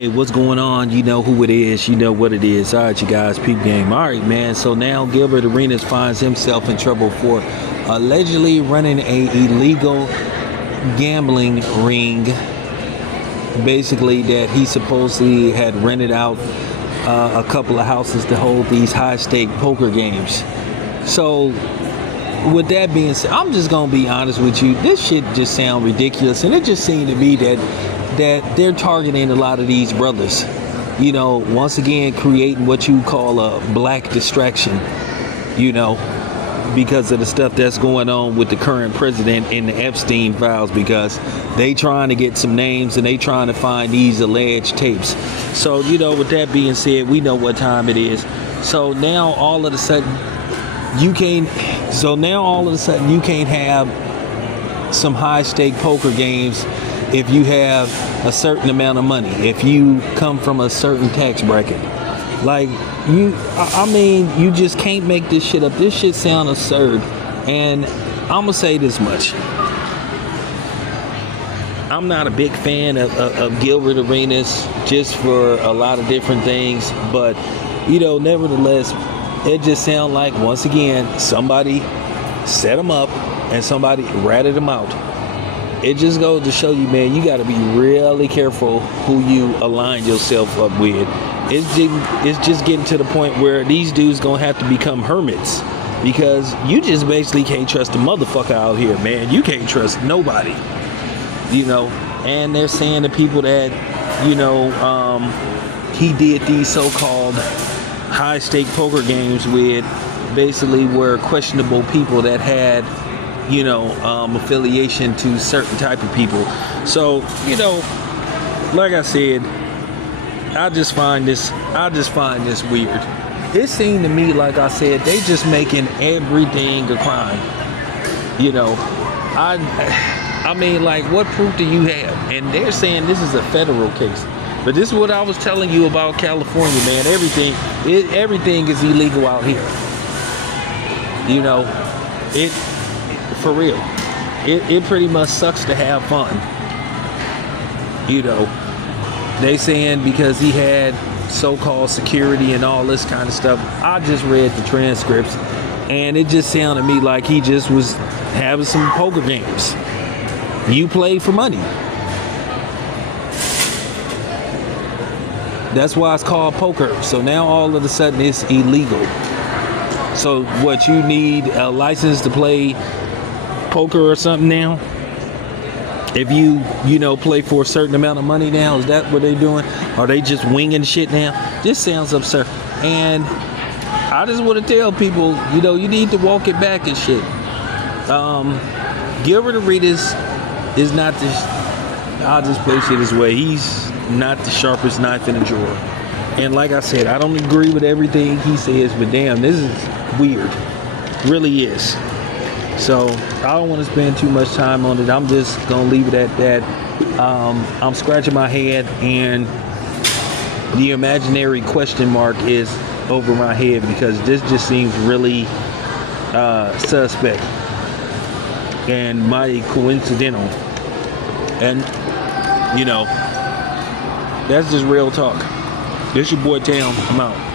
Hey, what's going on? You know who it is. You know what it is. All right, you guys, peep game. All right, man. So now Gilbert Arenas finds himself in trouble for allegedly running a illegal gambling ring. Basically, that he supposedly had rented out a couple of houses to hold these high-stake poker games. So, with that being said, I'm just gonna be honest with you. This shit just sounds ridiculous, and it just seemed to me that they're targeting a lot of these brothers. You know, once again, creating what you call a black distraction. You know, because of the stuff that's going on with the current president in the Epstein files, because they trying to get some names and they trying to find these alleged tapes. So, you know, with that being said, we know what time it is. So now all of a sudden you can't have some high stake poker games if you have a certain amount of money, if you come from a certain tax bracket. Like, I mean, you just can't make this shit up. This shit sound absurd. And I'm gonna say this much. I'm not a big fan of Gilbert Arenas, just for a lot of different things. But, you know, nevertheless, it just sounds like, once again, somebody set him up and somebody ratted him out. It just goes to show you, man, you got to be really careful who you align yourself up with. It's just getting to the point where these dudes gonna have to become hermits, because you just basically can't trust a motherfucker out here, man. You can't trust nobody, you know. And they're saying to people that, you know, he did these so-called high-stake poker games with basically were questionable people that had, you know, affiliation to certain type of people. So, you know, like I said, I just find this weird. It seemed to me, like I said, they just making everything a crime. You know, I mean, like, what proof do you have? And they're saying this is a federal case. But this is what I was telling you about California, man. Everything is illegal out here. You know, for real. It pretty much sucks to have fun. You know, they saying because he had so-called security and all this kind of stuff. I just read the transcripts, and it just sounded to me like he just was having some poker games. You play for money. That's why it's called poker. So now all of a sudden it's illegal. So what, you need a license to play poker or something now? If you know, play for a certain amount of money now, is that what they're doing? Are they just winging shit now? This sounds absurd. And I just want to tell people, you know, you need to walk it back and shit. Gilbert Arenas is not the, I'll just place it this way, he's not the sharpest knife in the drawer. And like I said, I don't agree with everything he says, but damn, this is weird. Really is. So I don't want to spend too much time on it. I'm just gonna leave it at that. I'm scratching my head, and the imaginary question mark is over my head, because this just seems really suspect and mighty coincidental. And you know, that's just real talk. This your boy Tam. I'm out.